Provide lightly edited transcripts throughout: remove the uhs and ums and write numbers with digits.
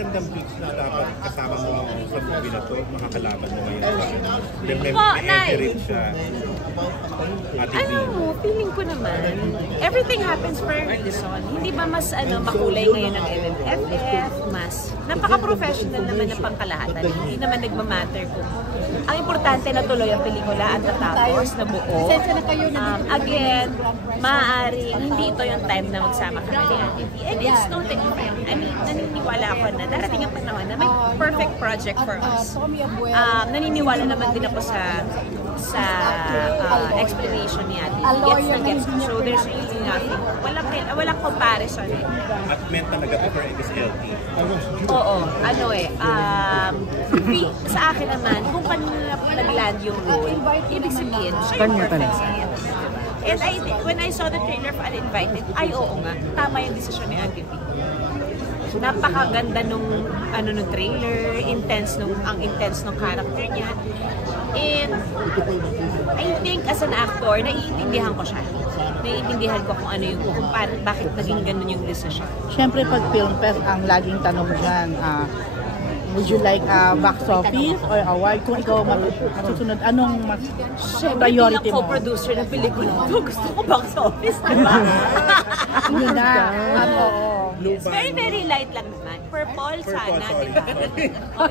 pakiramdam Peach na dapat kasama mo sa movie na to, makakalaban mo ngayon sa then may rin siya. Alam mo, feeling ko naman, everything happens for a reason. Hindi ba mas makulay ngayon ng MMFF, mas napaka-professional naman ng pangkalahatan. Hindi naman nagmamatter kung ang importante na tuloy ang pelikula at natapos na buo. Again, maaari hindi ito yung time na magsama kami ni Ate V. And it's totally fine. I mean, naniniwala ako na darating ang panahon na may perfect project for us. Naniniwala naman din ako sa explanation ni Ate. Gets. So there's really nothing. Walang comparison. At meant talaga to for XLT. Oo. Sa akin naman, kung kanina nag-land yung role, ibig sabihin, siya yung perfect sa akin. And when I saw the trailer for Uninvited, oo nga, tama yung desisyon ni Ate V. Napakaganda nung trailer, ang intense nung character niya. And I think as an actor, naiintindihan ko siya. Naiintindihan ko kung bakit naging ganun yung decision. Siyempre pag film fest, ang laging tanong dyan, would you like box office or award? Kung ikaw masusunod, anong mas priority mo? Bilang co-producer ng pelikula ito, gusto ko box office, diba? Yun na. It's very, very light lang naman. Purple sana, diba?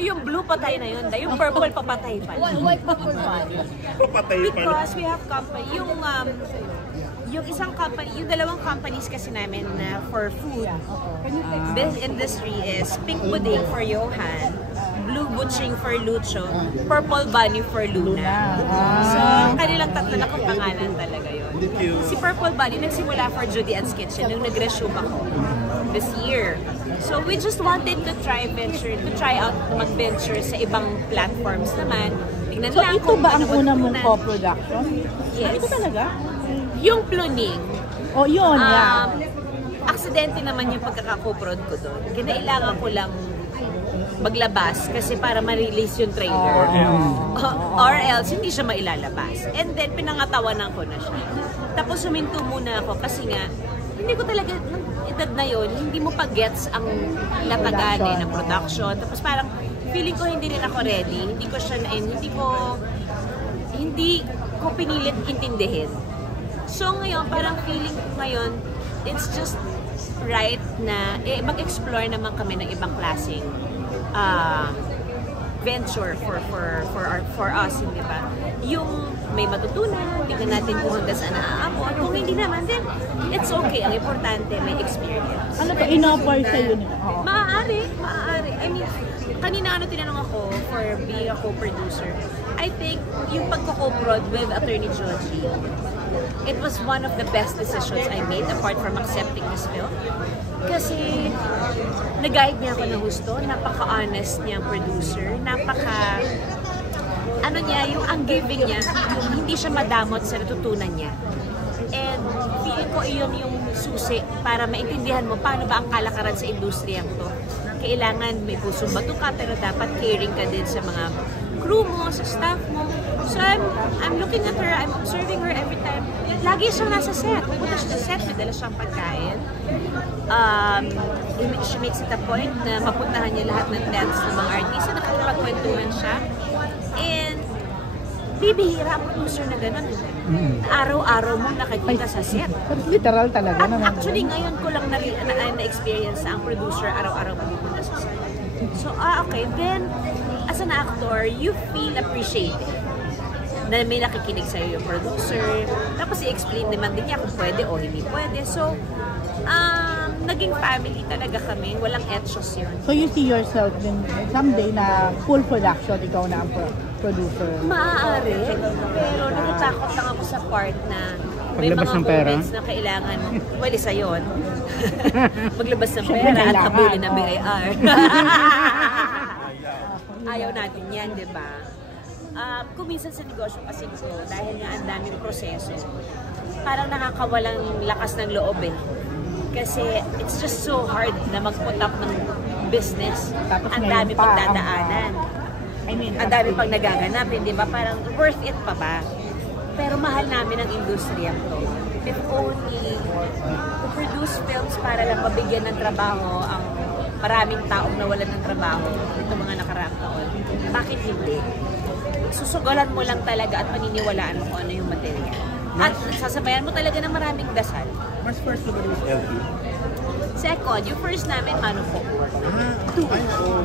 Yung blue patay na yun. Yung purple papatay pa. Why purple pa? Because we have company. Yung isang company, yung dalawang companies kasi namin na for food, this industry is Pink Pudding for Johan, Blue Butching for Lucho, Purple Bunny for Luna. So, kanilang tatlo na kong pangalan talaga yun. Si Purple Bunny nagsimula for Judy Ann's Kitchen nung nag-resume ako this year. So, we just wanted to try out mag-venture sa ibang platforms naman. Tignan So, lang ito ba ang una mong co-production? Yes. Ito talaga? Yung Pluning, yun, aksidente naman yung pagkaka-co-prod ko doon. Kinailangan ko lang maglabas kasi para ma-release yung trailer. Or else, hindi siya mailalabas. And then, pinangatawanan ko na siya. Tapos, suminto muna ako kasi nga, hindi ko talaga, ng edad na yun, hindi mo pa-gets ang latagan ng production. Tapos parang, feeling ko hindi rin ako ready. Hindi ko pinilit intindihin. So ngayon, parang feeling ko ngayon, it's just right na mag-explore naman kami ng ibang klaseng venture for us, hindi ba? Yung may matutunan, tingnan natin kung hanggang saan naaabot. Kung hindi naman, then it's okay. Ang importante, may experience. Ano ba, in-offer sa'yo niyo? Maaari. I mean, kanina tinanong ako for being a co-producer. I think yung pagko-co-prod with Attorney Joji, it was one of the best decisions I made apart from accepting this film. Kasi nag-guide niya ako ng gusto, napaka-honest niyang producer, yung ang giving niya, hindi siya madamot sa natutunan niya. And feeling ko iyon yung susi para maintindihan mo paano ba ang kalakaran sa industriyang to. Kailangan may pusong bato ka, pero dapat caring ka din sa mga crew mo, sa staff mo. So I'm looking at her, I'm observing her every time. Lagi siyang nasa set. Pupunta siya sa set, may dala siyang pagkain. She makes it a point na mapuntahan niya lahat ng dance ng mga artista, nakakapagkwentuhan siya. And bibihira ang producer na gano'n. Araw-araw mo nakikita sa set. Literal talaga At naman. actually, ngayon ko lang na-experience ang producer araw-araw pumunta sa set. So, okay. Then, as an actor, you feel appreciated. Na may nakikinig sa'yo yung producer. Tapos, i-explain naman din niya kung pwede o hindi pwede. So, naging family talaga kami. Walang etchos yun. So, you see yourself din someday na full production, ikaw na ang producer? Maaari. Pero natatakot lang ako sa part na may paglabas mga ng pera moments na kailangan, well, isa yun. Maglabas ng pera at habulin ng BIR. Ayaw natin yan, di ba? Kung minsan sa negosyo kasi ko, dahil nga ang daming proseso, parang nakakawalang lakas ng loob eh. Kasi it's just so hard na mag-put up ng business. Tapos ang dami pagdadaanan. Ang dami pang nagaganapin, di ba? Parang worth it pa ba? Pero mahal namin ang industriya to. If only to produce films para lang mabigyan ng trabaho ang maraming taong nawalan ng trabaho itong mga nakaraang taon. Bakit hindi? Susugalan mo lang talaga at paniniwalaan mo kung ano yung material. At sasabayan mo talaga ng maraming dasal. Mas first na ba is LP? Second, yung first namin, Mano po. Ay, oo.